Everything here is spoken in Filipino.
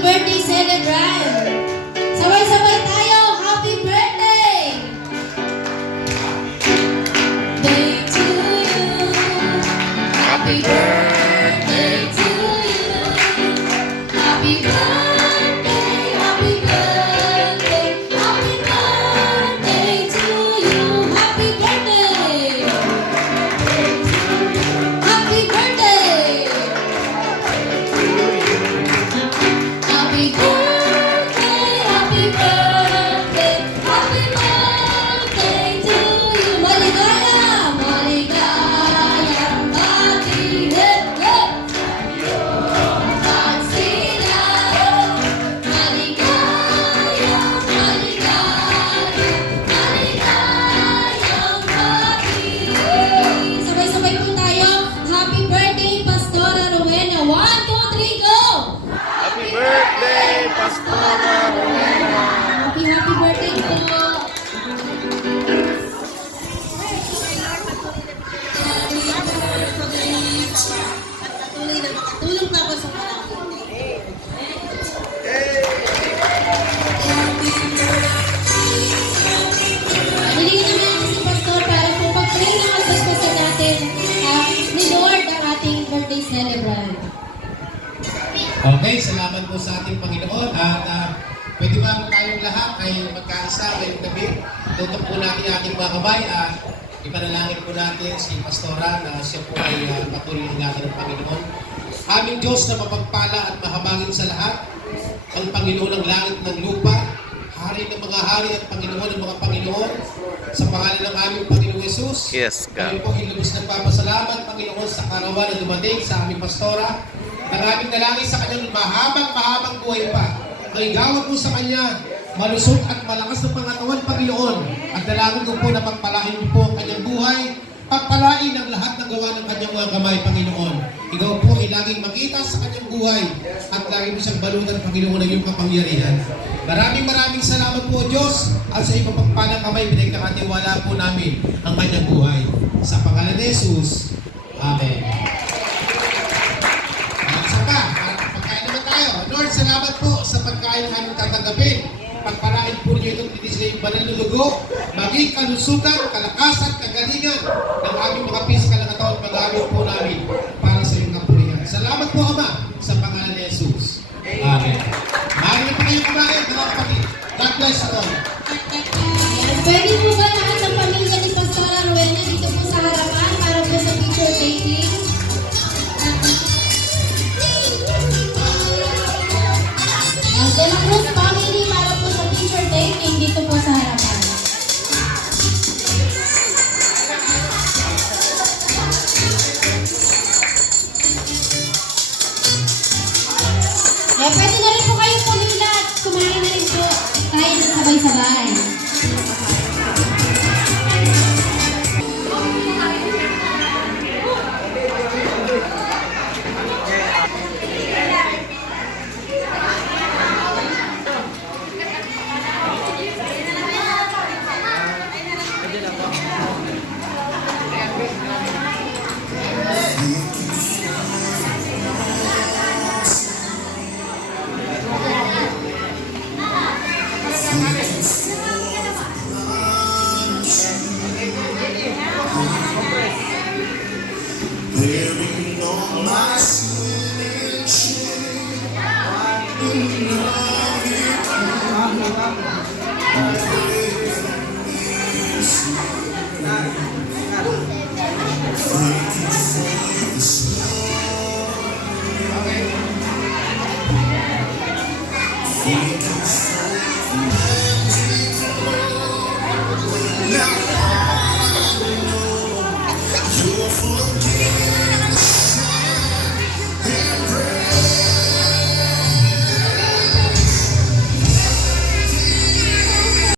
birthday celebrant. Sabay-sabay tayo. Happy birthday! Day to you. Happy birthday to you. Happy birthday, happy birthday, happy birthday to you. Happy birthday. Happy birthday. Happy birthday, happy birthday, happy birthday to you. Maligaya, maligayang bati, hip, hip. Magsilaw, maligayang, maligayang, maligayang bati. Sabay-sabay po tayo. Happy birthday, Pastora Rowena. 1, 2, 3, go! Happy birthday, Pastora Rowena! Happy birthday po. Patuloy na makatulong pa ako sa mga Nilingin naman natin si Pastor para po pag-pray ng kaspasan natin ni Lord ang ating birthday celebrant. Okay, salamat po sa ating Panginoon at pwede ba tayong lahat ay magkaisa ngayong gabi. Tutok po natin ang ating mga kamay at ipanalangin po natin si Pastora na siya po ay patuloy natin ng Panginoon. Aming Diyos na mapagpala at mahabagin sa lahat, ang Panginoon ng langit ng lupa, Hari ng mga hari at Panginoon ng mga Panginoon, sa pangalan ng aming Panginoong Yesus. Yes, God. Kami po hilubos ng papasalamat, Panginoon, sa karawan na dumating sa aming Pastora. Ang aming dalangin sa kanyang mahabang buhay pa. Ang igawad mo sa kanya, malusog at malakas ng pangatawan, Panginoon. At dalangin ko po na pagpalain mo po ang kanyang buhay, pagpalain ang lahat ng gawa ng kanyang mga kamay, Panginoon. Ikaw po ay laging makita sa kanyang buhay at laging mo siyang balutan, Panginoon, ng iyong kapangyarihan. Maraming salamat po, Diyos, at sa iyong pagpapalang kamay, pinagkakatiwala po namin ang kanyang buhay. Sa pangalan ni Jesus, Amen. Pagkain naman tayo. Lord, salamat po sa pagkain na aming tatanggapin. Pagpalain po niyo itong tinis na yung banal na dugo, maging kalusugan, kalakasan, kagalingan ng aming mga pisikal na katawan pag-aamit po namin para sa iyong kapurihan. Salamat po, Ama, sa pangalan ni Jesus. Amen. Maraming po kayong kumain, mga kapatid. God bless you all. Pwede po ba lahat ng pamilya ni Pastora Rowena dito po sa harapan para po sa picture taking? Ang De La Cruz family para po sa picture taking dito po sa harapan. Pwede na rin po kayong pumila at kumain na rin po tayo na sabay-sabay. Bearing all my sin and shame, in love you pray for me, thank you for the snow, thank you for the